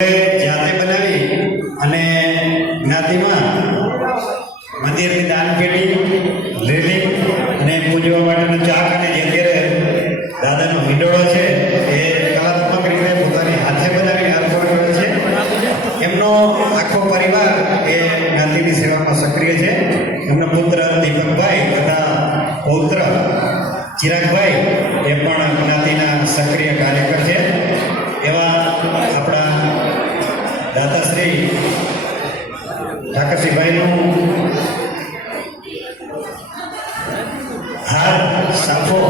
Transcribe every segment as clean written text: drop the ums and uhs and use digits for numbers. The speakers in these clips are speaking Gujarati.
જાતે બનાવી અને જ્ઞાતિમાં મંદિરની દાન પેટી રેલિંગ અને પૂજવા માટેનો ચાક અને જે અત્યારે દાદાનો હિંડોળો છે એ કલાત્મક રીતે પોતાની હાથે બનાવીને અર્પણ કરે છે. એમનો આખો પરિવાર એ જ્ઞાતિની સેવામાં સક્રિય છે. એમનો પુત્ર દીપકભાઈ તથા પૌત્ર ચિરાગભાઈ એ પણ જ્ઞાતિના સક્રિય કાર્યકર છે. એવા આપણા દાતાશ્રી ઠાકરસિંહભાઈનું હાર સાફો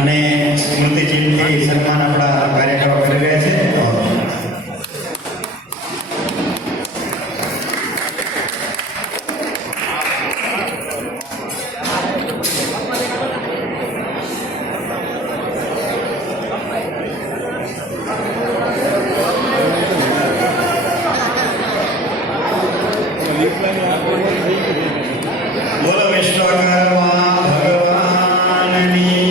અને સ્મૃતિચિહ્નથી સન્માન આપણા કાર્યકરો કરી રહ્યા છે. બોલો વિશ્વકર્મા ભગવાનની.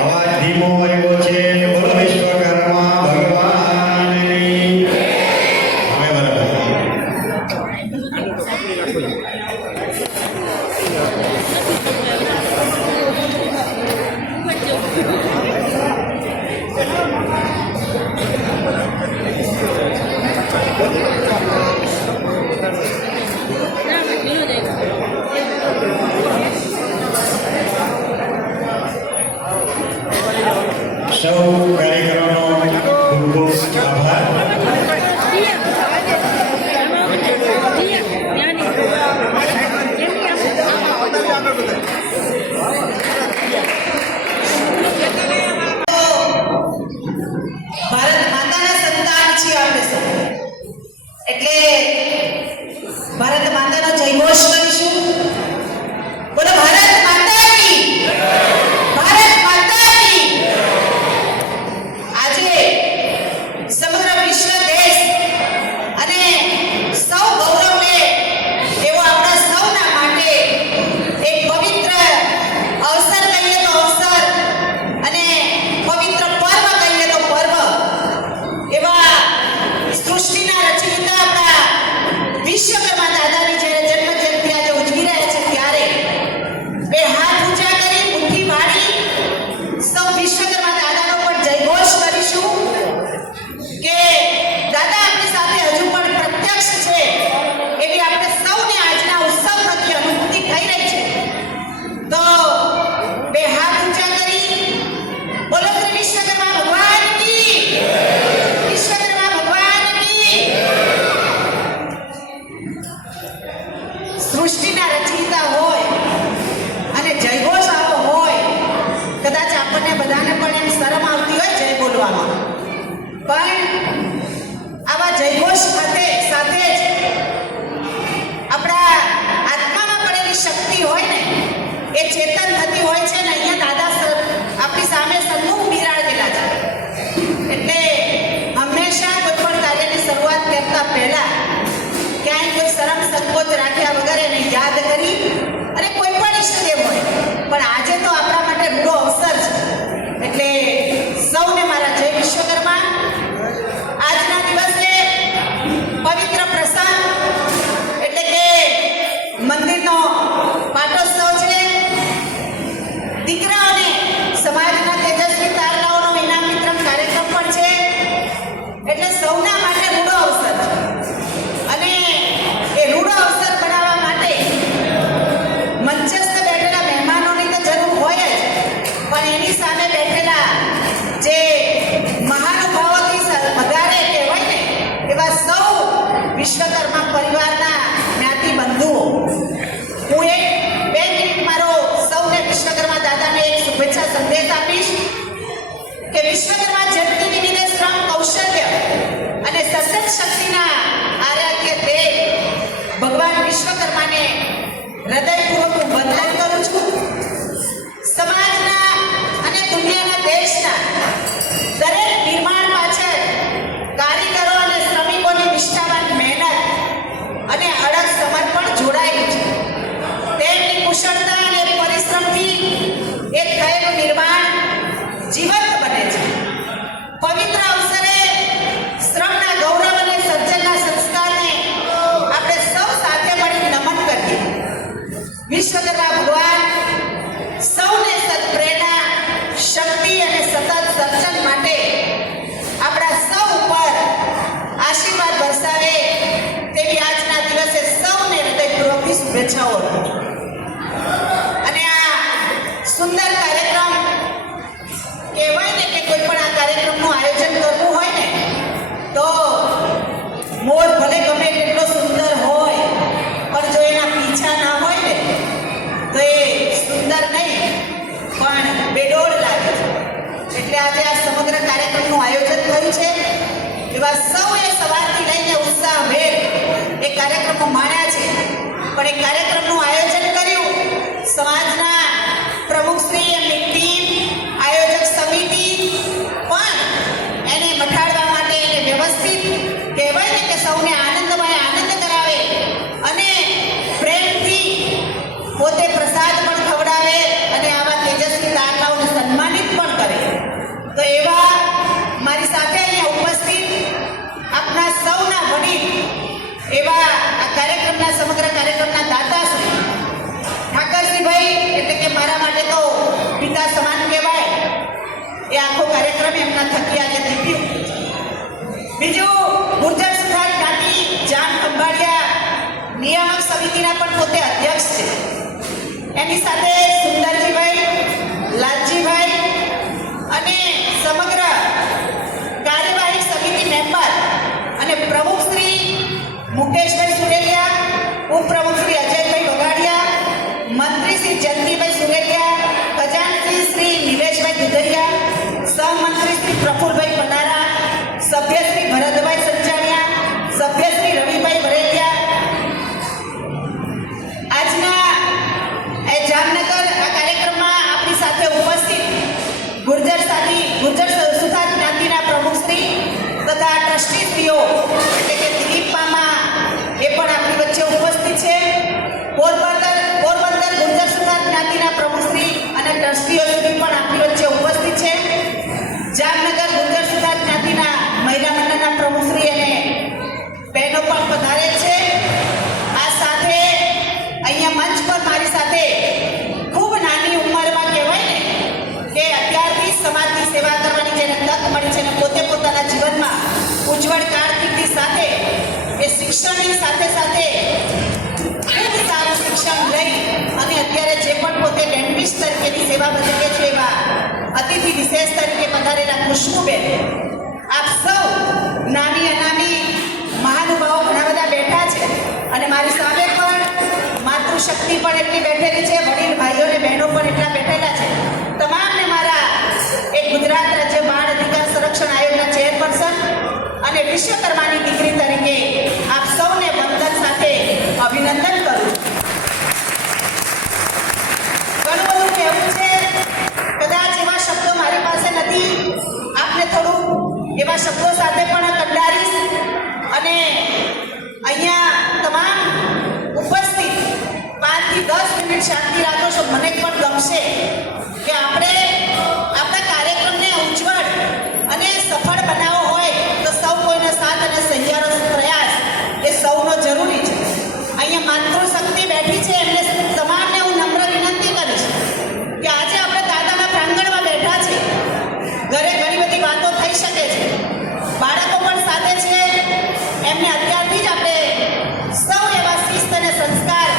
અવાજ ધીમો આવ્યો છે. બોલો વિશ્વકર્મા ભગવાનની. હવે બરાબર. સૌ કાર્યકરોનો ખૂબ ખૂબ આભાર. ભારત માતાના સંતાન છીએ આપણે સૌ. એટલે ભારત માતાનો જયઘોષ કરીશું. બોલો ભારત માતા કી. ભારત માતા કી. આજે સમગ્ર વિશ્વ દેશ અને સૌ ગૌરવ લે એવો આપણા સૌના માટે એક પવિત્ર અવસર કહીએ તો અવસર અને પવિત્ર પર્વ કહીએ તો પર્વ એવા સૃષ્ટિના રચયિતા આપણા વિશ્વકર્મા દાદાની જ્યારે જન્મ જયંતિ આજે ઉજવી રહ્યા છે ત્યારે બે હાથ ઊંચા કરી મુઠ્ઠી વાળી સૌ વિશ્વકર્મા દાદાનો પણ જયઘોષ કરીશું કે દાદા આપણી સાથે હજુ પણ પ્રત્યક્ષ છે એવી આપણે સૌને આજના ઉત્સવ પ્રત્યે અનુભૂતિ થઈ રહી છે. તો બે હાથ ઊંચા કરી બોલો શ્રી વિશ્વકર્મા ભગવાન કી. વિશ્વકર્મા ભગવાન કી. સૃષ્ટિના રચયિતા હોય અને જયઘોષ આવો હોય, કદાચ આપણને બધાને પણ એમ શરમ આવતી હોય જય બોલવામાં, પણ આવા જયઘોષ સાથે સાથે જ આપણા આત્મામાં પડેલી શક્તિ હોય ને એ ચેતન થતી હોય છે ને. અહીંયા દાદા આપણી સામે સન્મુખ બિરાજેલા છે. એટલે હંમેશા કોઈ પણ કાર્યની શરૂઆત કરતા પહેલા ક્યાંય કોઈ શરમ સંકોચ રાખ્યા વગર એને યાદ કરી અને કોઈ પણ ઈષ્ટદેવ હોય, પણ આજે તો આપણા માટે રૂડો અવસર છે. એટલે સૌને મારા જય વિશ્વકર્મા. આજના દિવસે પવિત્ર પ્રસંગ એટલે કે મંદિરનો પાટોત્સવ છે. દીકરાઓને સમાજના તેજસ્વી તારલાઓનો ઇનામ વિતરણ કાર્યક્રમ પણ છે. એટલે સૌના માટે રૂડો અવસર છે અને એ રૂડો અવસર બનાવવા માટે મંચસ્થ બેઠેલા મહેમાનોની તો જરૂર હોય જ, પણ એની સામે બેઠેલા જે મહાનુભાવોથી વધારે કહેવાય ને એવા સૌ વિશ્વકર્મા પરિવારના જ્ઞાતિ બંધુઓ. હું એક 2 મિનિટ મારો સૌને વિશ્વકર્મા દાદાને એક શુભેચ્છા સંદેશ આપીશ કે વિશ્વકર્મા જયંતિ નિમિત્તે શ્રમ, કૌશલ્ય અને સતત શક્તિના આરાધ્ય દેવ ભગવાન વિશ્વકર્માને હૃદયપૂર્વક હું વંદન કરું છું. સમાજના અને દુનિયાના દેશના દરેક નિર્માણ પાછળ કારીગરો અને શ્રમિકોની નિષ્ઠાવાન મહેનત અને અડગ સમર્પણ જોડાયેલું છે. તેમની કુશળતા અને પરિશ્રમથી એક થયેલું નિર્માણ જીવંત બને છે. પવિત્ર અવસરે શ્રમ શુભેચ્છાઓ. અને આ સુંદર કાર્યક્રમ કહેવાય ને કે કોઈ પણ આ કાર્યક્રમનું આયોજન કરવું હોય ને તો મોર ભલે ગમે તેટલો સુંદર હોય પણ જો એના પીછા ના હોય ને તો એ સુંદર નહીં પણ બેડોળ લાગે છે. એટલે આજે આ સમગ્ર કાર્યક્રમનું આયોજન થયું છે. એવા સૌએ સવારથી લઈને ઉત્સાહભેર એ કાર્યક્રમો માણ્યા છે. પણ એ કાર્યક્રમનું આયોજન કર્યું સમાજના પ્રમુખશ્રી, એમની ટીમ, આયોજક સમિતિ પણ એને મઠાડવા માટે એને વ્યવસ્થિત કહેવાય ને કે સૌને આનંદમય આનંદ કરાવે અને પ્રેમથી પોતે પ્રસાદ પણ ખવડાવે અને આવા તેજસ્વી દાતાઓને સન્માનિત પણ કરે. તો એવા મારી સાથે અહીંયા ઉપસ્થિત આપના સૌના વડીલ એવા આ કાર્યક્રમના સમગ્ર કાર્યક્રમના દાતાશ્રી ઠાકરસિંહભાઈ, એટલે કે મારા માટે તો પિતા સમાન કહેવાય. એ આખો કાર્યક્રમ એમના થકી આજે દીપ્યું. બીજું ગુર્જર સુથાર જ્ઞાતિ જામ ખંભાળિયા નિયામક સમિતિના પણ પોતે અધ્યક્ષ છે. એની સાથે સુંદરજીભાઈ, લાલજીભાઈ અને સમગ્ર કાર્યવાહી સમિતિ મેમ્બર અને પ્રમુખ શ્રી મુકેશભાઈ સુરેલિયા, ઉપપ્રમુખ શ્રી અજયભાઈ વગાડિયા, મંત્રી શ્રી જયંતિભાઈ સુરેલિયા, ખજાનચી શ્રી નિલેશભાઈ દુધૈયા, સહમંત્રી શ્રી પ્રફુલભાઈ પનારા, સભ્ય શ્રી ભરતભાઈ સંચાણિયા, સભ્ય શ્રી રવિભાઈ વરેલિયા. આજના એ જામનગર આ કાર્યક્રમમાં આપણી સાથે ઉપસ્થિત ગુર્જર સુથાર જ્ઞાતિના પ્રમુખશ્રી તથા ટ્રસ્ટીશ્રીઓ એટલે કે દિલીપ મામા એ પણ આપણી વચ્ચે ઉપસ્થિત છે. પોરબંદર ગુર્જર સુથાર જ્ઞાતિના પ્રમુખશ્રી અને ટ્રસ્ટીઓ સુધી પણ આપણી વચ્ચે ઉપસ્થિત છે. જામનગર ગુર્જર સુથાર જ્ઞાતિના મહિલા મંડળના પ્રમુખશ્રી અને બહેનો પણ પધારે છે. આ સાથે અહીંયા મંચ પર મારી સાથે ખૂબ નાની ઉંમરમાં કહેવાય ને કે અત્યારથી સમાજની સેવા કરવાની જેને તક મળી છે અને પોતે પોતાના જીવનમાં ઉજ્જવળ કારકિર્દી સાથે એ શિક્ષણની સાથે સાથે ખૂબ સારું શિક્ષણ લઈ અને અત્યારે જે પણ પોતે ડેન્ટિસ્ટ તરીકેની સેવા બજાવે છે એવા અતિથિ વિશેષ તરીકે પધારેલા ખુશ્બુબેન, આપ સૌ નાની અનામી મહાનુભાવો ઘણા બધા બેઠા છે અને મારી સામે પણ માતૃશક્તિ પણ એટલી બેઠેલી છે, વડીલ ભાઈઓ અને બહેનો પણ એટલા બેઠેલા છે. તમામને મારા એક ગુજરાત રાજ્ય બાળ અધિકાર સંરક્ષણ આયોગના ચેરપર્સન અને વિશ્વકર્માની દીકરી તરીકે આપ સૌને વંદન સાથે અભિનંદન કરું. ઘણું બધું કહેવું છે, કદાચ એવા શબ્દો મારી પાસે નથી. આપને થોડું એવા શબ્દો સાથે પણ કંડારીશ અને અહીંયા તમામ ઉપસ્થિત 5 થી 10 મિનિટ શાંતિ રાખો છો. મને પણ ગમશે કે આપણે આપણા કાર્યક્રમને ઉજ્જવળ અને સફળ બનાવવો હોય તો સૌ કોઈનો સાથ અને સહિયારો પ્રયાસ એ સૌનો જરૂરી છે. અહીંયા માતૃશક્તિ બેઠી છે એમને તમામને હું નમ્ર વિનંતી કરીશ કે આજે આપણે દાદાના પ્રાંગણમાં બેઠા છે. ઘરે ઘણી બધી વાતો થઈ શકે છે, બાળકો પણ સાથે છે, એમને અત્યારથી જ આપણે સૌ એવા શિસ્ત અને સંસ્કાર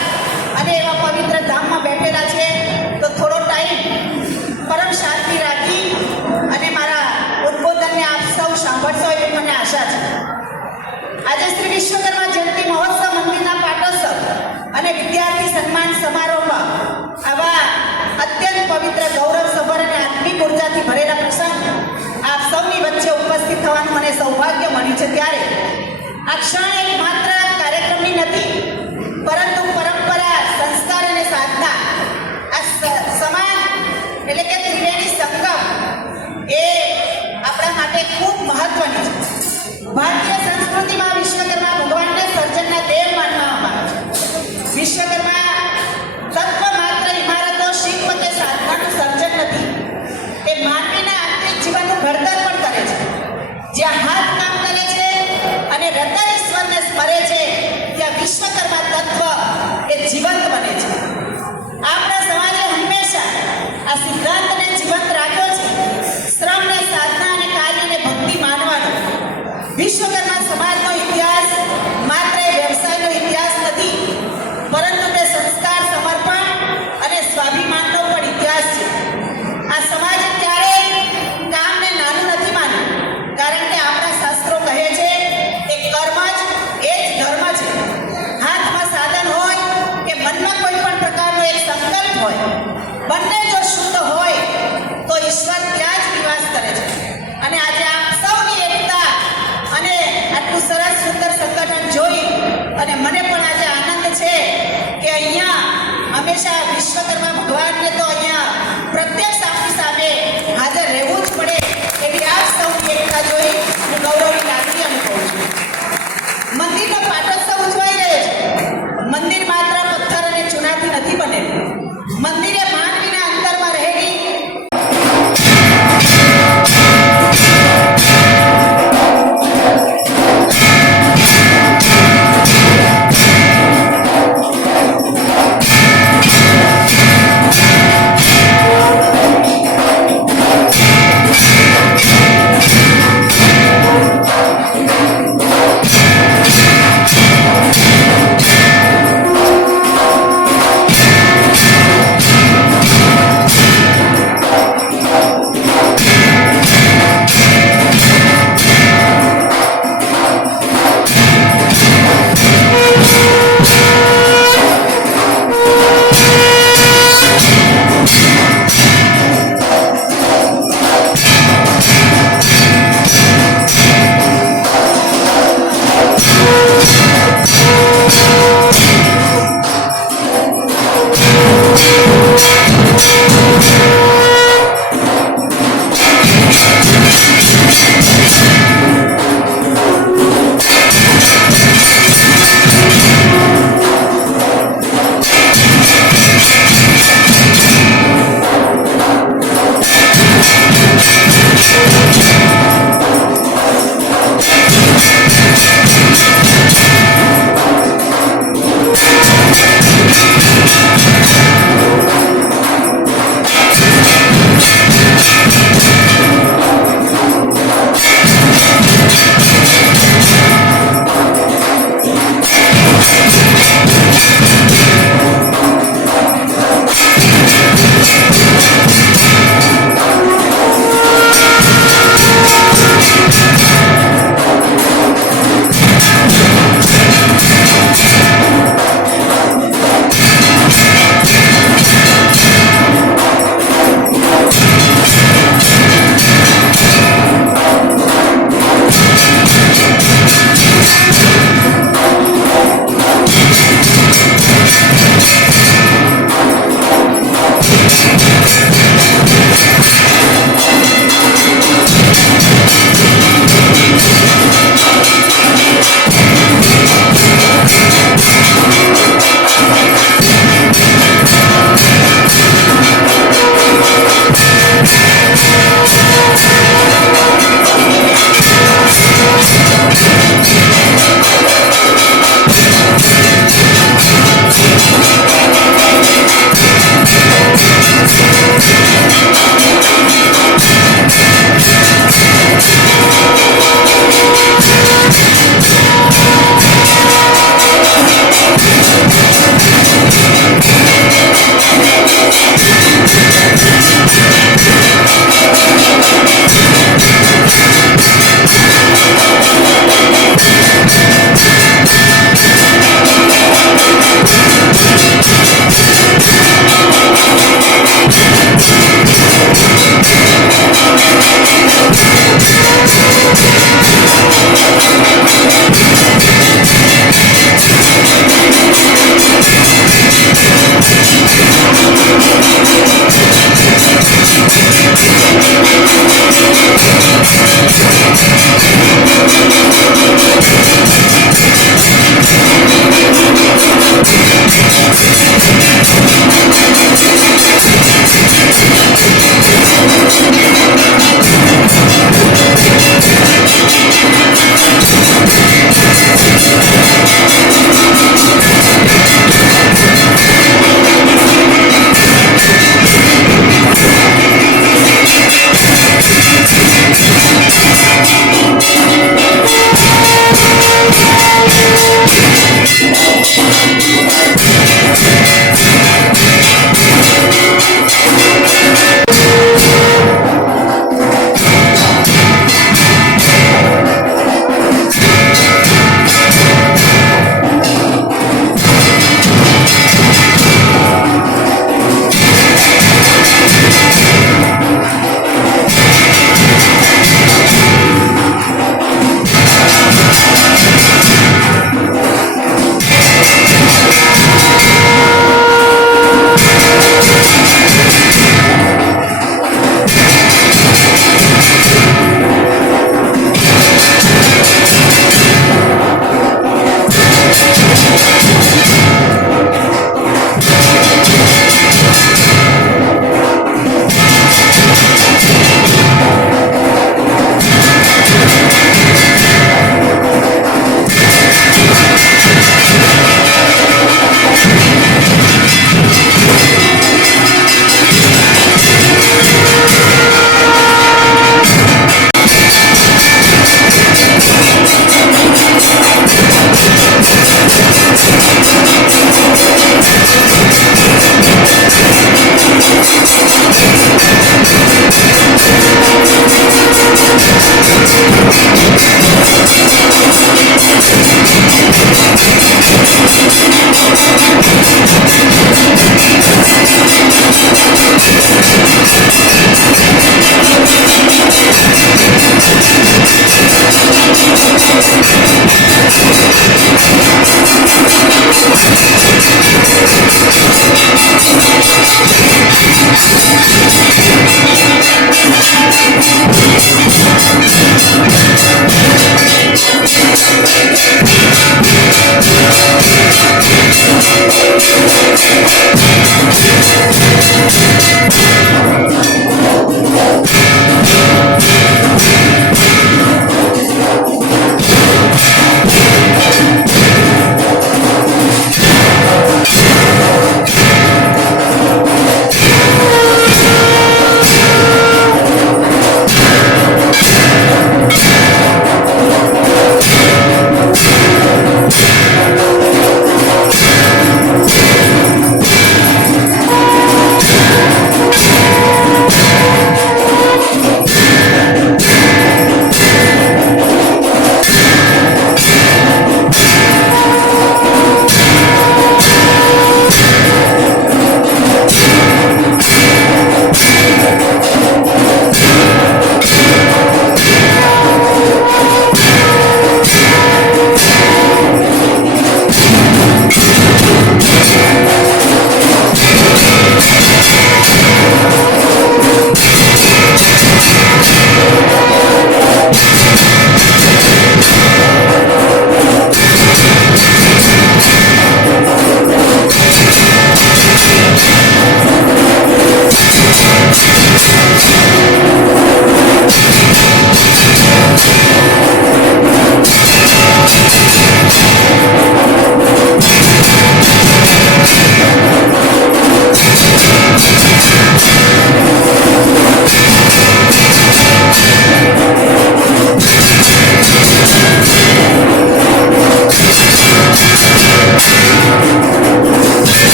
અને એવા પવિત્ર ધામમાં બેઠેલા છે. તો થોડો ટાઈમ પરમ શાંતિ રાખી અને મારા ઉદ્બોધનને આપ સૌ સાંભળશો એવી મને આશા છે. આજે શ્રી વિશ્વકર્મા જયંતિ મહોત્સવ મંદિરના પાટોત્સવ અને વિદ્યાર્થી સન્માન સમારોહમાં આવા અત્યંત પવિત્ર ગૌરવસભર અને આત્મિક ઉર્જાથી ભરેલા પ્રસંગ આપ સૌની વચ્ચે ઉપસ્થિત થવાનું મને સૌભાગ્ય મળ્યું છે. ત્યારે આ ક્ષણ એક માત્ર કાર્યક્રમની નથી પરંતુ પરંપરા, સંસ્કાર અને સાધના, આ સમાન એટલે કે ત્રિવેણી સંગમ એ આપણા માટે ખૂબ મહત્વની છે. ભારતીય સંસ્કૃતિમાં વિશ્વકર્મા ભગવાનને સર્જનના દેવ માનવામાં આવે છે. વિશ્વકર્મા તત્વ માત્ર ઇમારતો, શિલ્પ કે સાધનાનું સર્જન નથી, તે માનવીના આંતરિક જીવનનું ઘડતર પણ કરે છે. જ્યાં હાથ કામ કરે છે અને હૃદય ઈશ્વરને સ્મરે છે ત્યાં વિશ્વકર્મા તત્વ એ જીવંત બને છે. આપણા સમાજે હંમેશા આ સિદ્ધાંતને જીવંત રાખ્યો છે. શ્રમને, સાધના અને કાર્યને ભક્તિ માનવાનો. વિશ્વકર્મા સમાજનો ઇતિહાસ માત્ર વ્યવસાયનો ઇતિહાસ નથી પરંતુ તે હંમેશા વિશ્વકર્મા ભગવાનને તો અહીંયા પ્રત્યક્ષ આપણી સામે હાજર રહેવું જ પડે એવી આપ સૌની એકતા જોઈ હું ગૌરવની લાગણી અનુભવું છું. મંદિરનો પાટોત્સવ ઉજવાઈ રહ્યો છે. મંદિર માત્ર પથ્થર અને ચૂનાથી નથી બનેલું. મંદિર એ માનવીના અંતરમાં રહેલી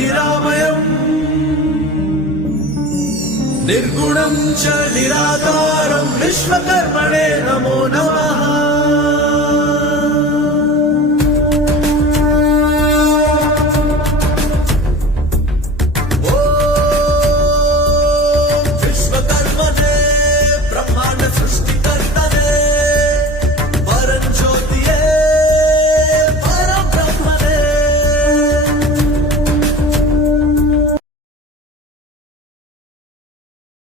निरामयम् निर्गुणं च निराकारं विश्वकर्मणे नमो नमः।